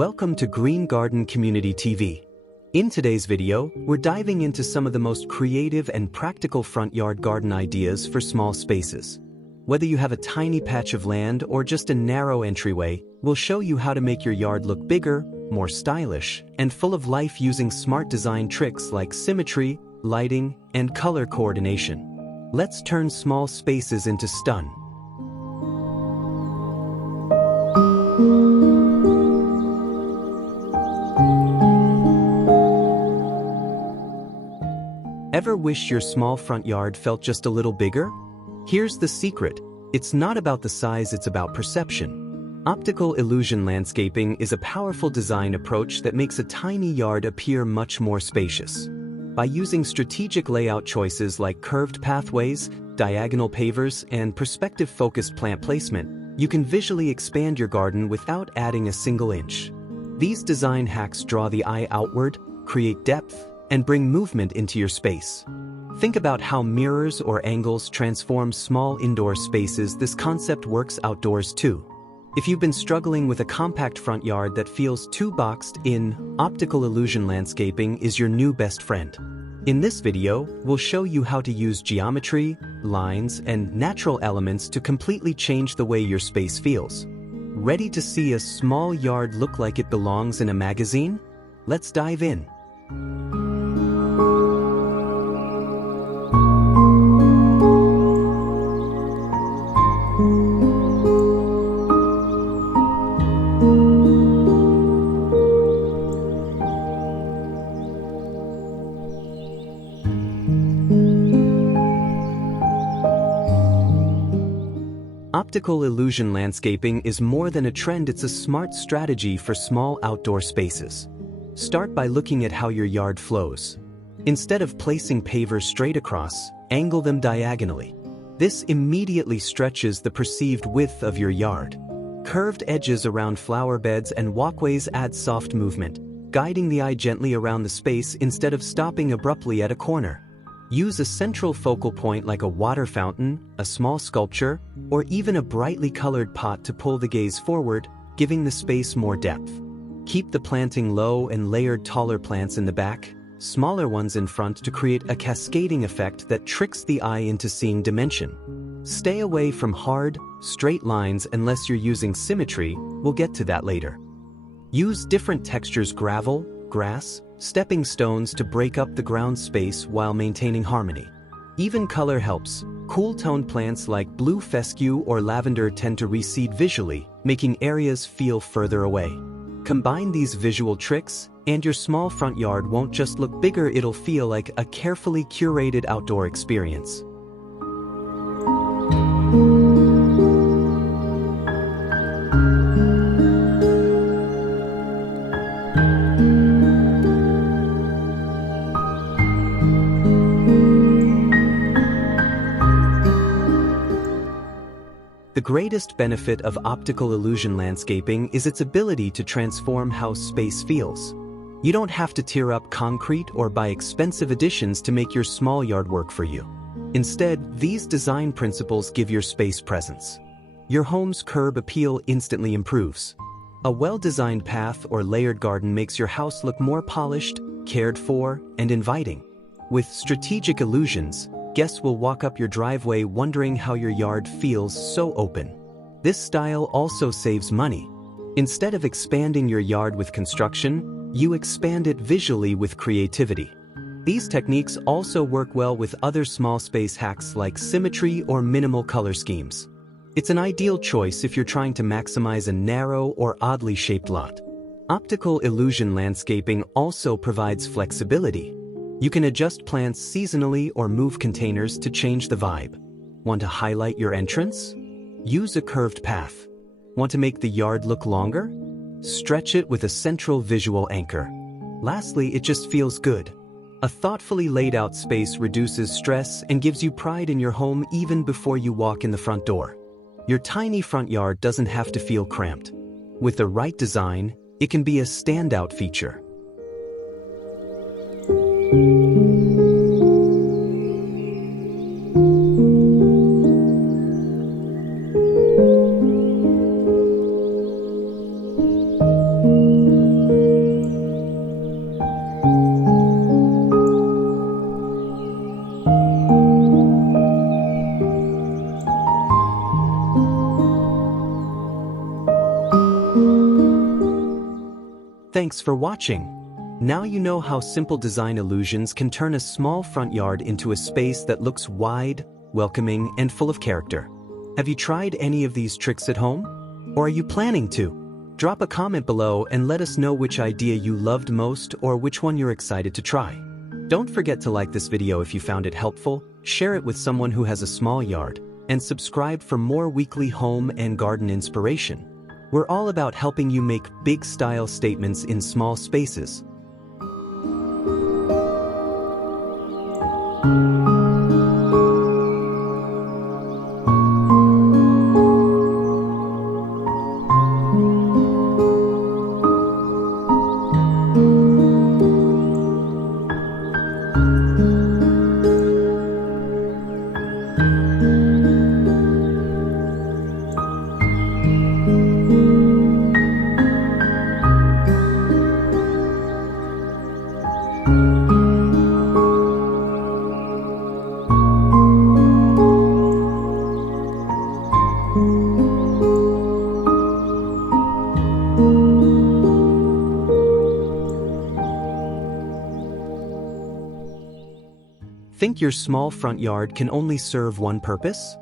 Welcome to Green Garden Community TV. In today's video, we're diving into some of the most creative and practical front yard garden ideas for small spaces. Whether you have a tiny patch of land or just a narrow entryway, we'll show you how to make your yard look bigger, more stylish, and full of life using smart design tricks like symmetry, lighting, and color coordination. Let's turn small spaces into stun. Ever wish your small front yard felt just a little bigger? Here's the secret. It's not about the size, it's about perception. Optical illusion landscaping is a powerful design approach that makes a tiny yard appear much more spacious. By using strategic layout choices like curved pathways, diagonal pavers, and perspective-focused plant placement, you can visually expand your garden without adding a single inch. These design hacks draw the eye outward, create depth, and bring movement into your space. Think about how mirrors or angles transform small indoor spaces. This concept works outdoors too. If you've been struggling with a compact front yard that feels too boxed in, optical illusion landscaping is your new best friend. In this video, we'll show you how to use geometry, lines, and natural elements to completely change the way your space feels. Ready to see a small yard look like it belongs in a magazine? Let's dive in. Optical illusion landscaping is more than a trend, it's a smart strategy for small outdoor spaces. Start by looking at how your yard flows. Instead of placing pavers straight across, angle them diagonally. This immediately stretches the perceived width of your yard. Curved edges around flower beds and walkways add soft movement, guiding the eye gently around the space instead of stopping abruptly at a corner. Use a central focal point like a water fountain, a small sculpture, or even a brightly colored pot to pull the gaze forward, giving the space more depth. Keep the planting low and layered taller plants in the back, smaller ones in front to create a cascading effect that tricks the eye into seeing dimension. Stay away from hard, straight lines unless you're using symmetry, we'll get to that later. Use different textures: gravel, grass, stepping stones to break up the ground space while maintaining harmony. Even color helps. Cool-toned plants like blue fescue or lavender tend to recede visually, making areas feel further away. Combine these visual tricks, and your small front yard won't just look bigger, it'll feel like a carefully curated outdoor experience. The greatest benefit of optical illusion landscaping is its ability to transform how space feels. You don't have to tear up concrete or buy expensive additions to make your small yard work for you. Instead, these design principles give your space presence. Your home's curb appeal instantly improves. A well-designed path or layered garden makes your house look more polished, cared for, and inviting. With strategic illusions, guests will walk up your driveway wondering how your yard feels so open. This style also saves money. Instead of expanding your yard with construction, you expand it visually with creativity. These techniques also work well with other small space hacks like symmetry or minimal color schemes. It's an ideal choice if you're trying to maximize a narrow or oddly shaped lot. Optical illusion landscaping also provides flexibility. You can adjust plants seasonally or move containers to change the vibe. Want to highlight your entrance? Use a curved path. Want to make the yard look longer? Stretch it with a central visual anchor. Lastly, it just feels good. A thoughtfully laid out space reduces stress and gives you pride in your home even before you walk in the front door. Your tiny front yard doesn't have to feel cramped. With the right design, it can be a standout feature. Thanks for watching. Now you know how simple design illusions can turn a small front yard into a space that looks wide, welcoming, and full of character. Have you tried any of these tricks at home? Or are you planning to? Drop a comment below and let us know which idea you loved most or which one you're excited to try. Don't forget to like this video if you found it helpful, share it with someone who has a small yard, and subscribe for more weekly home and garden inspiration. We're all about helping you make big style statements in small spaces. Think your small front yard can only serve one purpose?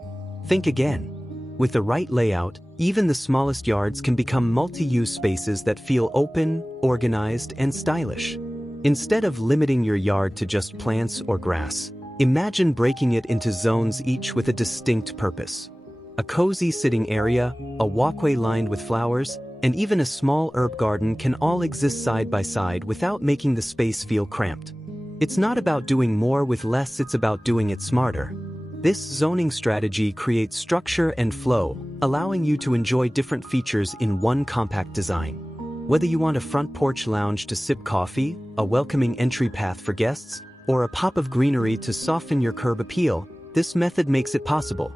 Think again. With the right layout, even the smallest yards can become multi-use spaces that feel open, organized, and stylish. Instead of limiting your yard to just plants or grass, imagine breaking it into zones each with a distinct purpose. A cozy sitting area, a walkway lined with flowers, and even a small herb garden can all exist side by side without making the space feel cramped. It's not about doing more with less, it's about doing it smarter. This zoning strategy creates structure and flow, allowing you to enjoy different features in one compact design. Whether you want a front porch lounge to sip coffee, a welcoming entry path for guests, or a pop of greenery to soften your curb appeal, this method makes it possible.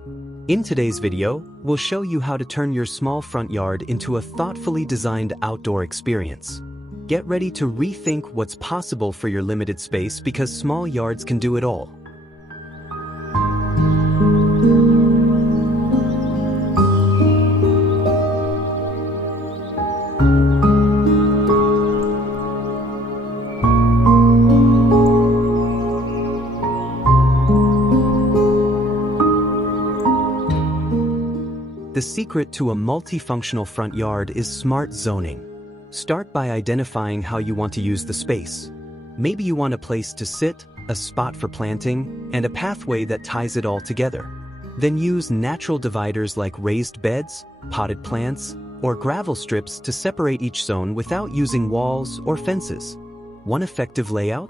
In today's video, we'll show you how to turn your small front yard into a thoughtfully designed outdoor experience. Get ready to rethink what's possible for your limited space because small yards can do it all. The secret to a multifunctional front yard is smart zoning. Start by identifying how you want to use the space. Maybe you want a place to sit, a spot for planting, and a pathway that ties it all together. Then use natural dividers like raised beds, potted plants, or gravel strips to separate each zone without using walls or fences. One effective layout?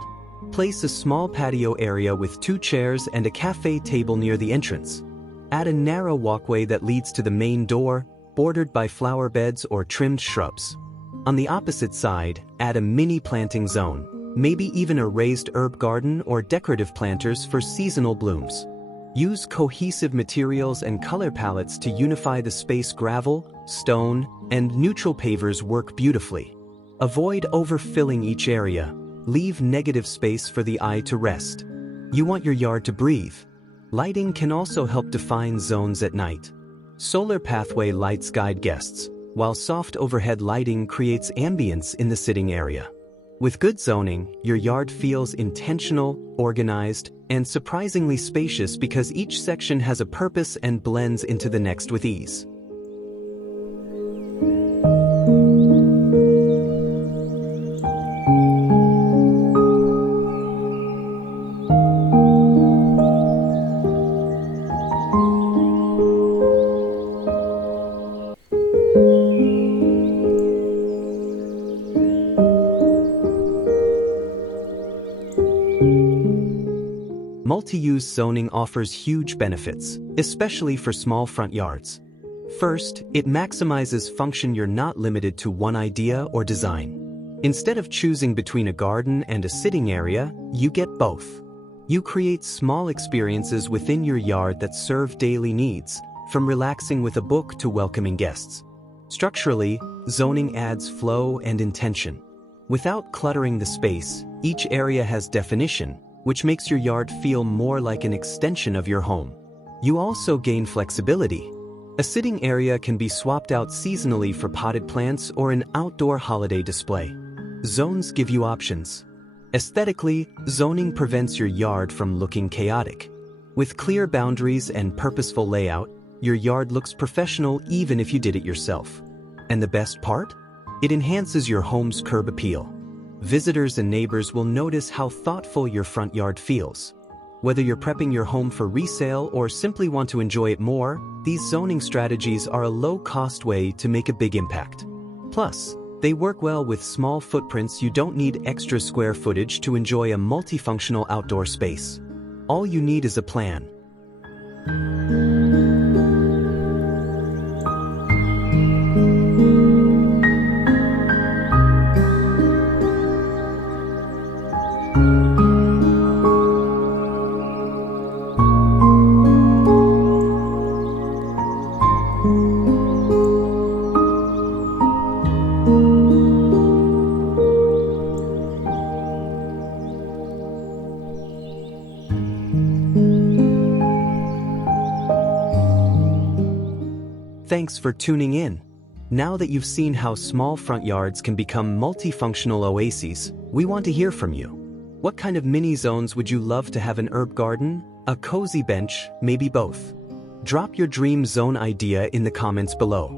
Place a small patio area with 2 chairs and a cafe table near the entrance. Add a narrow walkway that leads to the main door, bordered by flower beds or trimmed shrubs. On the opposite side, add a mini planting zone, maybe even a raised herb garden or decorative planters for seasonal blooms. Use cohesive materials and color palettes to unify the space. Gravel, stone, and neutral pavers work beautifully. Avoid overfilling each area. Leave negative space for the eye to rest. You want your yard to breathe. Lighting can also help define zones at night. Solar pathway lights guide guests, while soft overhead lighting creates ambience in the sitting area. With good zoning, your yard feels intentional, organized, and surprisingly spacious because each section has a purpose and blends into the next with ease. Multi-use zoning offers huge benefits, especially for small front yards. First, it maximizes function. You're not limited to one idea or design. Instead of choosing between a garden and a sitting area, you get both. You create small experiences within your yard that serve daily needs, from relaxing with a book to welcoming guests. Structurally, zoning adds flow and intention. Without cluttering the space, each area has definition, which makes your yard feel more like an extension of your home. You also gain flexibility. A sitting area can be swapped out seasonally for potted plants or an outdoor holiday display. zones give you options. Aesthetically, zoning prevents your yard from looking chaotic. With clear boundaries and purposeful layout, your yard looks professional even if you did it yourself. And the best part? It enhances your home's curb appeal. Visitors and neighbors will notice how thoughtful your front yard feels. Whether you're prepping your home for resale or simply want to enjoy it more, these zoning strategies are a low-cost way to make a big impact. Plus, they work well with small footprints. You don't need extra square footage to enjoy a multifunctional outdoor space. All you need is a plan. Thanks for tuning in. Now that you've seen how small front yards can become multifunctional oases, we want to hear from you. What kind of mini zones would you love to have? An herb garden? A cozy bench? Maybe both? Drop your dream zone idea in the comments below.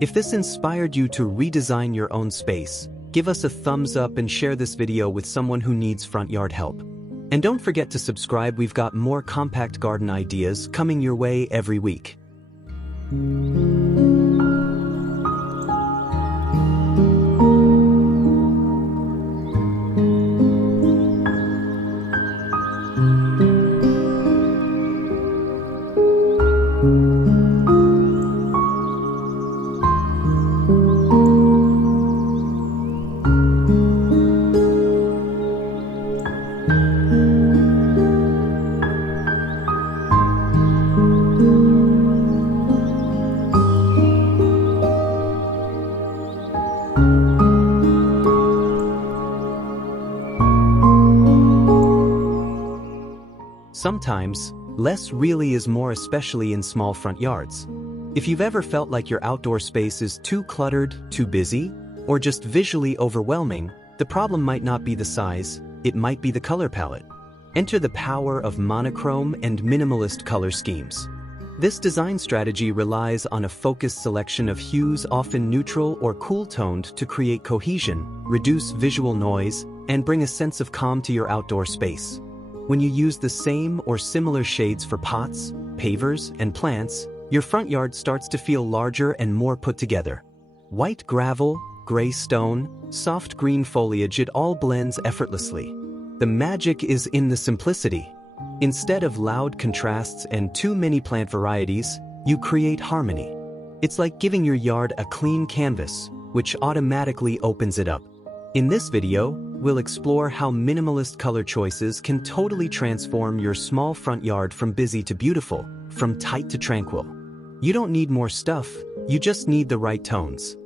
If this inspired you to redesign your own space, give us a thumbs up and share this video with someone who needs front yard help. And don't forget to subscribe. We've got more compact garden ideas coming your way every week. Sometimes, less really is more, especially in small front yards. If you've ever felt like your outdoor space is too cluttered, too busy, or just visually overwhelming, the problem might not be the size, it might be the color palette. Enter the power of monochrome and minimalist color schemes. This design strategy relies on a focused selection of hues, often neutral or cool-toned, to create cohesion, reduce visual noise, and bring a sense of calm to your outdoor space. When you use the same or similar shades for pots, pavers, and plants, your front yard starts to feel larger and more put together. White gravel, gray stone, soft green foliage, it all blends effortlessly. The magic is in the simplicity. Instead of loud contrasts and too many plant varieties, you create harmony. It's like giving your yard a clean canvas, which automatically opens it up. In this video, we'll explore how minimalist color choices can totally transform your small front yard from busy to beautiful, from tight to tranquil. You don't need more stuff, you just need the right tones.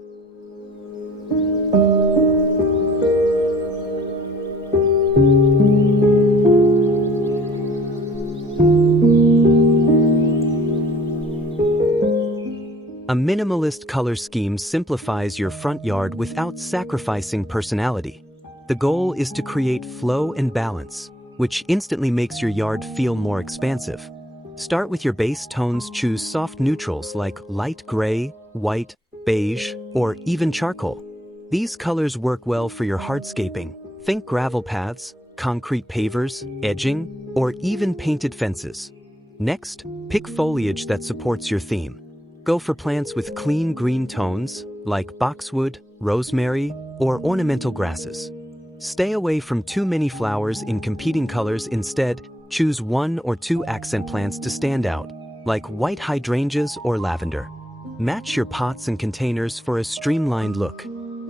A minimalist color scheme simplifies your front yard without sacrificing personality. The goal is to create flow and balance, which instantly makes your yard feel more expansive. Start with your base tones. Choose soft neutrals like light gray, white, beige, or even charcoal. These colors work well for your hardscaping. Think gravel paths, concrete pavers, edging, or even painted fences. Next, pick foliage that supports your theme. Go for plants with clean green tones, like boxwood, rosemary, or ornamental grasses. Stay away from too many flowers in competing colors. Instead, choose 1 or 2 accent plants to stand out, like white hydrangeas or lavender. Match your pots and containers for a streamlined look.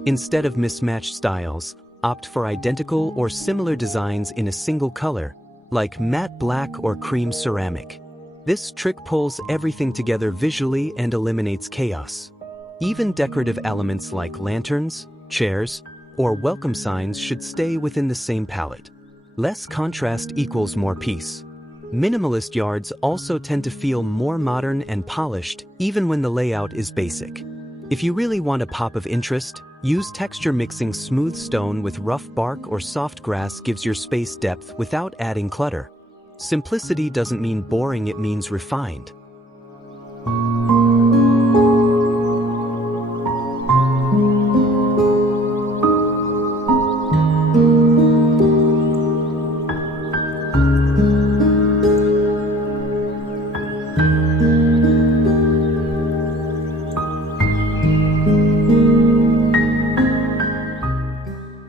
Instead of mismatched styles, opt for identical or similar designs in a single color, like matte black or cream ceramic. This trick pulls everything together visually and eliminates chaos. Even decorative elements like lanterns, chairs, or welcome signs should stay within the same palette. Less contrast equals more peace. Minimalist yards also tend to feel more modern and polished, even when the layout is basic. If you really want a pop of interest, Use texture. Mixing smooth stone with rough bark or soft grass gives your space depth without adding clutter. Simplicity doesn't mean boring, it means refined.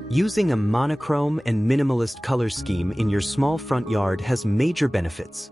Using a monochrome and minimalist color scheme in your small front yard has major benefits.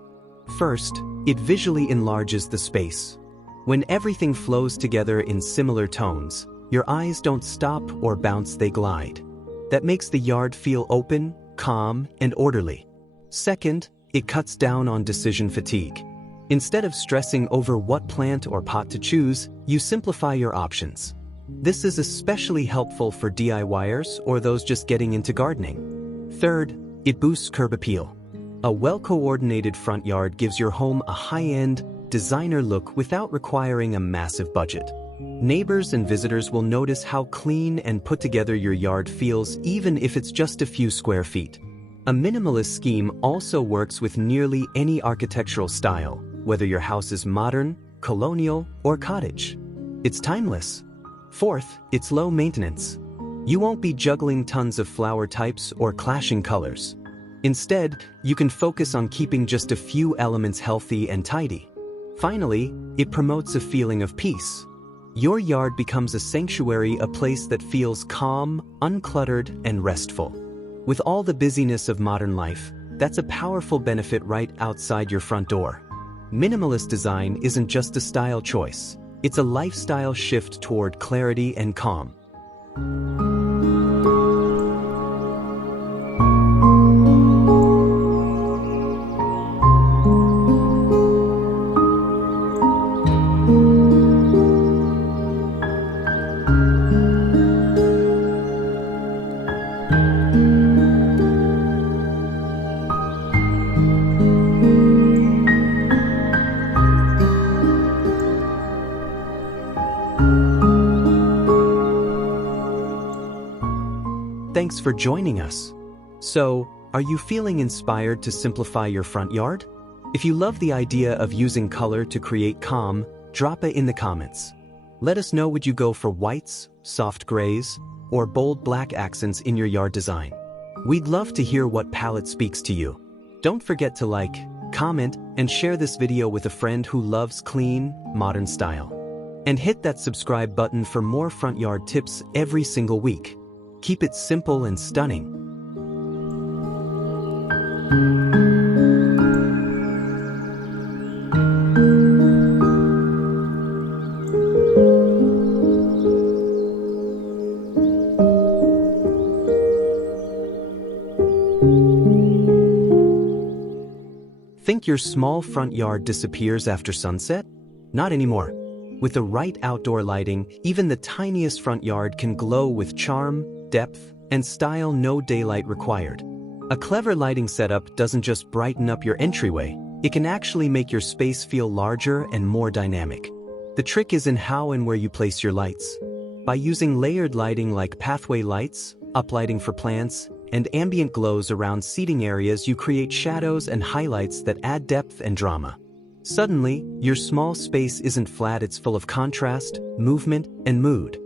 First, it visually enlarges the space. When everything flows together in similar tones, your eyes don't stop or bounce, they glide. That makes the yard feel open, calm, and orderly. Second, it cuts down on decision fatigue. Instead of stressing over what plant or pot to choose, you simplify your options. This is especially helpful for DIYers or those just getting into gardening. Third, it boosts curb appeal. A well-coordinated front yard gives your home a high-end, designer look without requiring a massive budget. Neighbors and visitors will notice how clean and put together your yard feels, even if it's just a few square feet. A minimalist scheme also works with nearly any architectural style, whether your house is modern, colonial, or cottage. It's timeless. Fourth, it's low maintenance. You won't be juggling tons of flower types or clashing colors. Instead, you can focus on keeping just a few elements healthy and tidy. Finally, it promotes a feeling of peace. Your yard becomes a sanctuary, a place that feels calm, uncluttered, and restful. With all the busyness of modern life, that's a powerful benefit right outside your front door. Minimalist design isn't just a style choice. It's a lifestyle shift toward clarity and calm. Thanks for joining us. So, are you feeling inspired to simplify your front yard? If you love the idea of using color to create calm, drop it in the comments. Let us know, would you go for whites, soft grays, or bold black accents in your yard design? We'd love to hear what palette speaks to you. Don't forget to like, comment, and share this video with a friend who loves clean, modern style. And hit that subscribe button for more front yard tips every single week. Keep it simple and stunning. Think your small front yard disappears after sunset? Not anymore. With the right outdoor lighting, even the tiniest front yard can glow with charm, depth, and style, no daylight required. A clever lighting setup doesn't just brighten up your entryway, it can actually make your space feel larger and more dynamic. The trick is in how and where you place your lights. By using layered lighting like pathway lights, uplighting for plants, and ambient glows around seating areas, you create shadows and highlights that add depth and drama. Suddenly, your small space isn't flat, it's full of contrast, movement, and mood.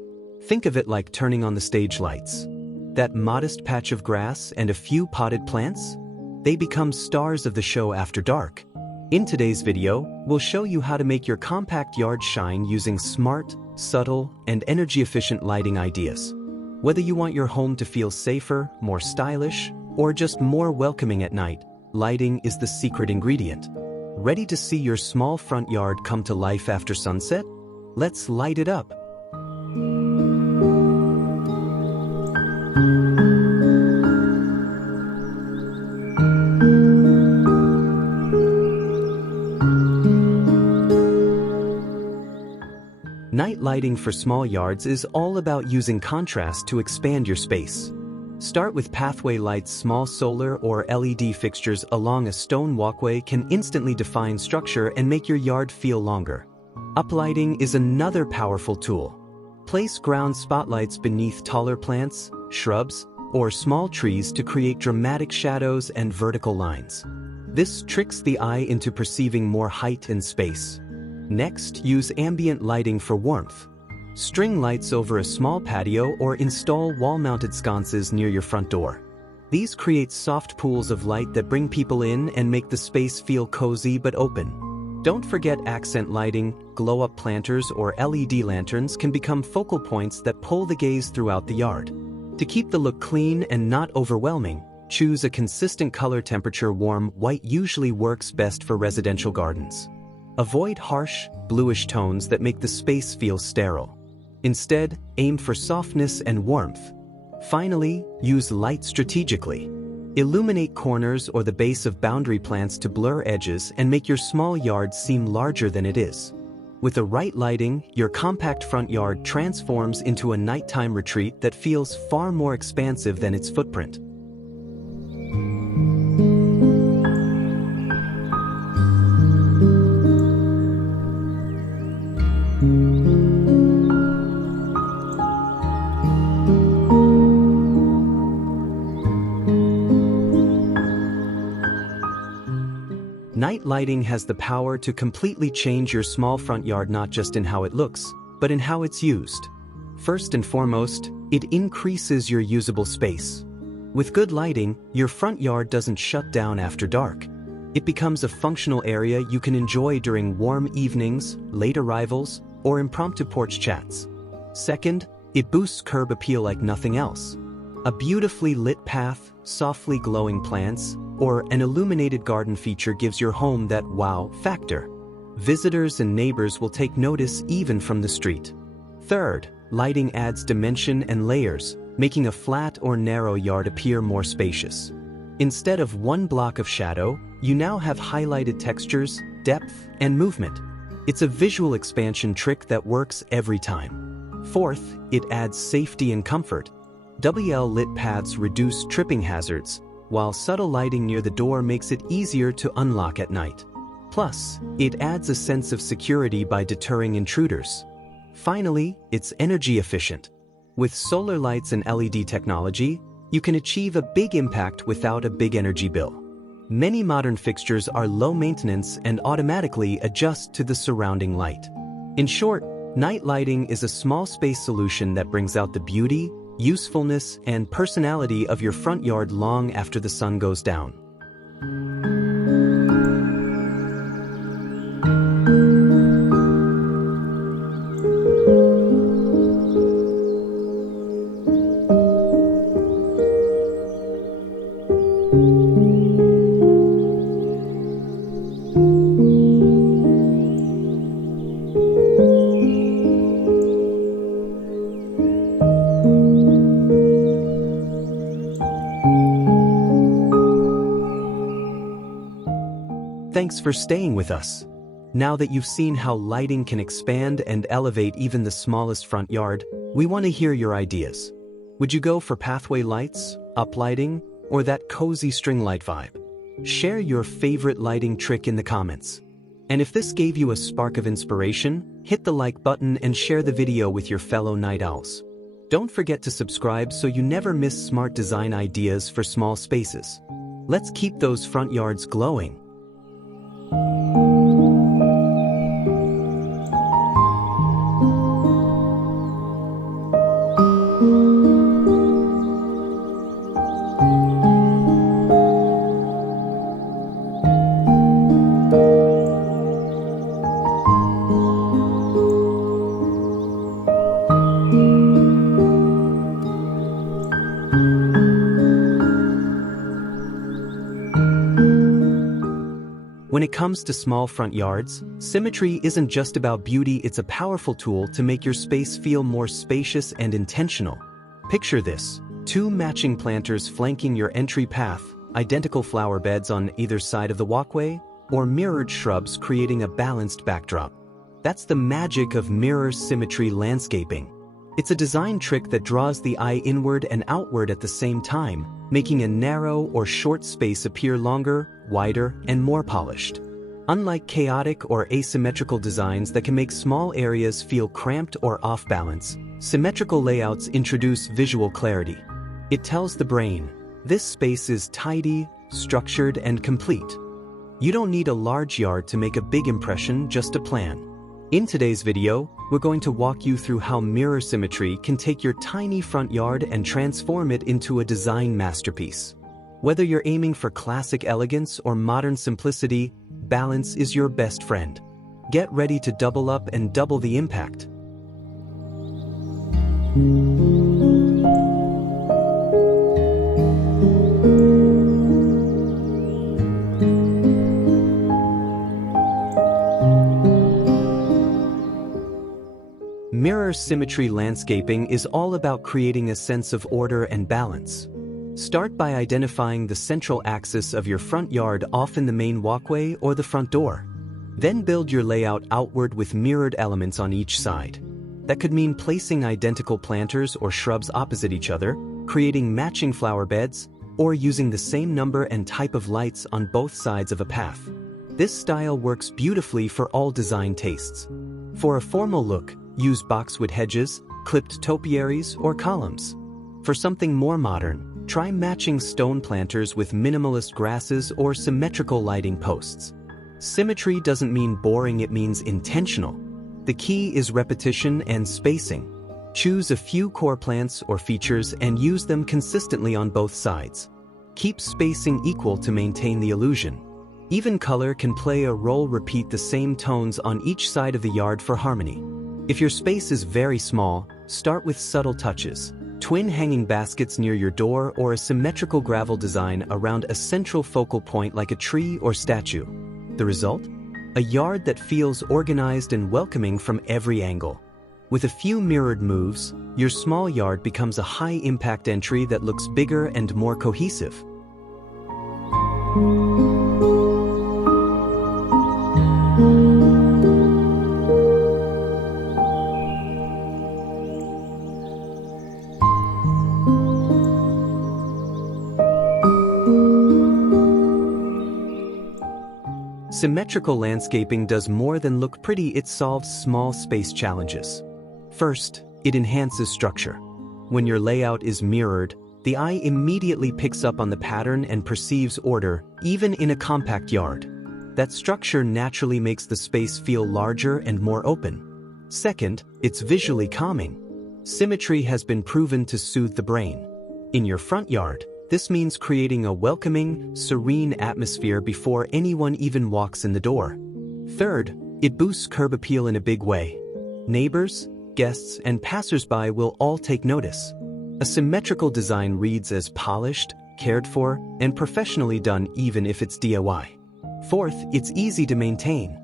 Think of it like turning on the stage lights. That modest patch of grass and a few potted plants? They become stars of the show after dark. In today's video, we'll show you how to make your compact yard shine using smart, subtle, and energy-efficient lighting ideas. Whether you want your home to feel safer, more stylish, or just more welcoming at night, lighting is the secret ingredient. Ready to see your small front yard come to life after sunset? Let's light it up. Night lighting for small yards is all about using contrast to expand your space. Start with pathway lights. Small solar or LED fixtures along a stone walkway can instantly define structure and make your yard feel longer. Uplighting is another powerful tool. Place ground spotlights beneath taller plants, shrubs, or small trees to create dramatic shadows and vertical lines. This tricks the eye into perceiving more height and space. Next, use ambient lighting for warmth. String lights over a small patio or install wall-mounted sconces near your front door. These create soft pools of light that bring people in and make the space feel cozy but open. Don't forget accent lighting, glow-up planters or LED lanterns can become focal points that pull the gaze throughout the yard. To keep the look clean and not overwhelming, choose a consistent color temperature. Warm white usually works best for residential gardens. Avoid harsh, bluish tones that make the space feel sterile. Instead, aim for softness and warmth. Finally, use light strategically. Illuminate corners or the base of boundary plants to blur edges and make your small yard seem larger than it is. With the right lighting, your compact front yard transforms into a nighttime retreat that feels far more expansive than its footprint. Night lighting has the power to completely change your small front yard, not just in how it looks, but in how it's used. First and foremost, it increases your usable space. With good lighting, your front yard doesn't shut down after dark. It becomes a functional area you can enjoy during warm evenings, late arrivals, or impromptu porch chats. Second, it boosts curb appeal like nothing else. A beautifully lit path, softly glowing plants, or an illuminated garden feature gives your home that wow factor. Visitors and neighbors will take notice even from the street. Third, lighting adds dimension and layers, making a flat or narrow yard appear more spacious. Instead of one block of shadow, you now have highlighted textures, depth, and movement. It's a visual expansion trick that works every time. Fourth, it adds safety and comfort. WL-lit paths reduce tripping hazards, while subtle lighting near the door makes it easier to unlock at night. Plus, it adds a sense of security by deterring intruders. Finally, it's energy efficient. With solar lights and LED technology, you can achieve a big impact without a big energy bill. Many modern fixtures are low maintenance and automatically adjust to the surrounding light. In short, night lighting is a small space solution that brings out the beauty, usefulness, and personality of your front yard long after the sun goes down. Thanks for staying with us. Now that you've seen how lighting can expand and elevate even the smallest front yard, we want to hear your ideas. Would you go for pathway lights, uplighting, or that cozy string light vibe? Share your favorite lighting trick in the comments. And if this gave you a spark of inspiration, hit the like button and share the video with your fellow night owls. Don't forget to subscribe so you never miss smart design ideas for small spaces. Let's keep those front yards glowing. When it comes to small front yards, symmetry isn't just about beauty, it's a powerful tool to make your space feel more spacious and intentional. Picture this: two matching planters flanking your entry path, identical flower beds on either side of the walkway, or mirrored shrubs creating a balanced backdrop. That's the magic of mirror symmetry landscaping. It's a design trick that draws the eye inward and outward at the same time, making a narrow or short space appear longer, wider, and more polished. Unlike chaotic or asymmetrical designs that can make small areas feel cramped or off balance, symmetrical layouts introduce visual clarity. It tells the brain, this space is tidy, structured, and complete. You don't need a large yard to make a big impression, just a plan. In today's video, we're going to walk you through how mirror symmetry can take your tiny front yard and transform it into a design masterpiece. Whether you're aiming for classic elegance or modern simplicity, balance is your best friend. Get ready to double up and double the impact. Mirror symmetry landscaping is all about creating a sense of order and balance. Start by identifying the central axis of your front yard, often the main walkway or the front door. Then build your layout outward with mirrored elements on each side. That could mean placing identical planters or shrubs opposite each other, creating matching flower beds, or using the same number and type of lights on both sides of a path. This style works beautifully for all design tastes. For a formal look, use boxwood hedges, clipped topiaries, or columns. For something more modern, try matching stone planters with minimalist grasses or symmetrical lighting posts. Symmetry doesn't mean boring, it means intentional. The key is repetition and spacing. Choose a few core plants or features and use them consistently on both sides. Keep spacing equal to maintain the illusion. Even color can play a role. Repeat the same tones on each side of the yard for harmony. If your space is very small, start with subtle touches. Twin hanging baskets near your door or a symmetrical gravel design around a central focal point like a tree or statue. The result? A yard that feels organized and welcoming from every angle. With a few mirrored moves, your small yard becomes a high-impact entry that looks bigger and more cohesive. Symmetrical landscaping does more than look pretty, it solves small space challenges. First, it enhances structure. When your layout is mirrored, the eye immediately picks up on the pattern and perceives order, even in a compact yard. That structure naturally makes the space feel larger and more open. Second, it's visually calming. Symmetry has been proven to soothe the brain. In your front yard, this means creating a welcoming, serene atmosphere before anyone even walks in the door. Third, it boosts curb appeal in a big way. Neighbors, guests, and passersby will all take notice. A symmetrical design reads as polished, cared for, and professionally done, even if it's DIY. Fourth, it's easy to maintain.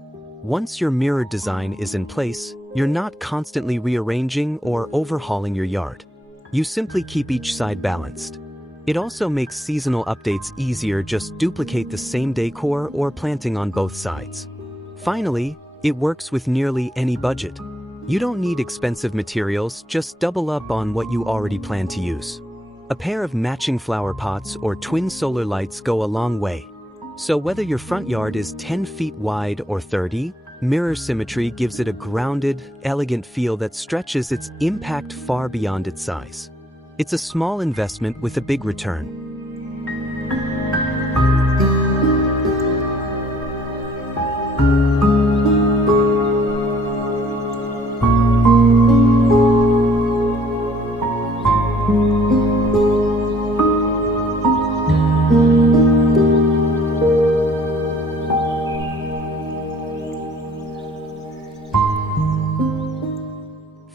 Once your mirrored design is in place, you're not constantly rearranging or overhauling your yard. You simply keep each side balanced. It also makes seasonal updates easier. Just duplicate the same decor or planting on both sides. Finally, it works with nearly any budget. You don't need expensive materials, just double up on what you already plan to use. A pair of matching flower pots or twin solar lights go a long way. So whether your front yard is 10 feet wide or 30, mirror symmetry gives it a grounded, elegant feel that stretches its impact far beyond its size. It's a small investment with a big return.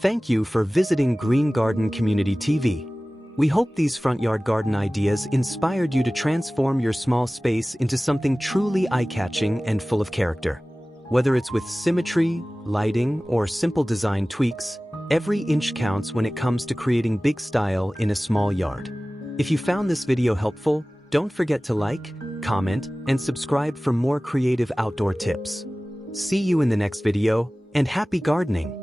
Thank you for visiting Green Garden Community TV. We hope these front yard garden ideas inspired you to transform your small space into something truly eye-catching and full of character. Whether it's with symmetry, lighting, or simple design tweaks, every inch counts when it comes to creating big style in a small yard. If you found this video helpful, don't forget to like, comment, and subscribe for more creative outdoor tips. See you in the next video, and happy gardening!